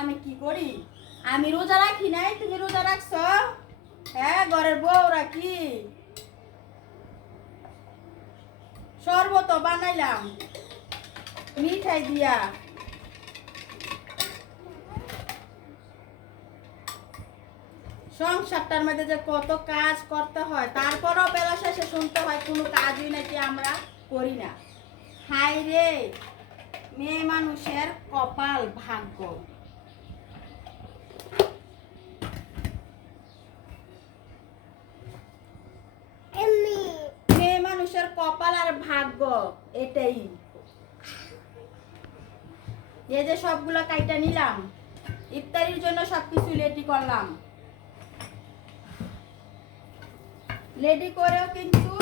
আমি কি করি? আমি রোজা রাখি নাই, তুমি রোজা রাখছ? হ্যাঁ, ঘরের বউ রাখি। শরবত বানাইলাম মিঠাই দিয়া। সংসারটার মধ্যে যে কত কাজ করতে হয়, তারপরও বেলা শেষে শুনতে হয় কোনো কাজই নাকি আমরা করি না। হাই রে, মেয়ে মানুষের কপাল ভাগ্য। মেয়ে মানুষের কপাল আর ভাগ্য এটাই। এই যে সবগুলো কাইটা নিলাম, ইফতারির জন্য সবকিছু রেডি করলাম। রেডি করেও কিন্তু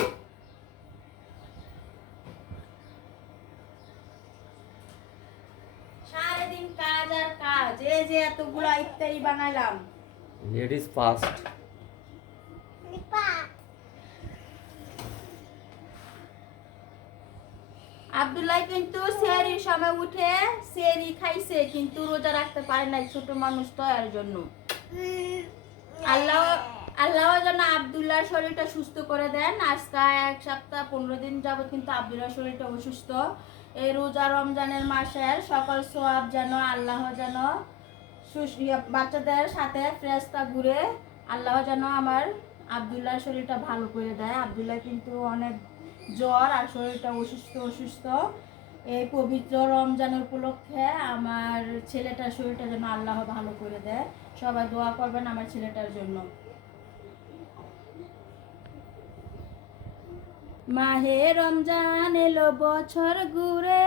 সারাদিন কাজ আর কাজ। এই যে এতগুলা ইফতারি বানাইলাম। Ladies first. আব্দুল্লাহ কিন্তু সেহরির সময় উঠে সেহরি খাইছে, কিন্তু রোজা রাখতে পারে নাই, ছোট মানুষ তো এর জন্য। আল্লাহ আল্লাহ যেন আব্দুল্লাহর শরীরটা সুস্থ করে দেন। আজকে 1 সপ্তাহ 15 দিন যাবত কিন্তু আব্দুল্লাহর শরীরটা অসুস্থ। এই রোজা রমজানের মাসের সকল সওয়াব যেন আল্লাহ যেন বাচ্চাদের সাথে ফেরেশতা ঘুরে আল্লাহ যেন আমার আব্দুল্লাহর শরীরটা ভালো করে দেয়। আব্দুল্লাহ কিন্তু অনেক জ্বর আর শরীরটা অসুস্থ। এই পবিত্র রমজানের উপলক্ষে আমার ছেলেটার শরীরটা যেন আল্লাহ ভালো করে দেয়। সবাই দোয়া করবেন আমার ছেলেটার জন্য। মাহে রমজান এলো বছর ঘুরে,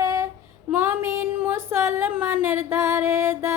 মমিন মুসলমানের দ্বারে দ্বারে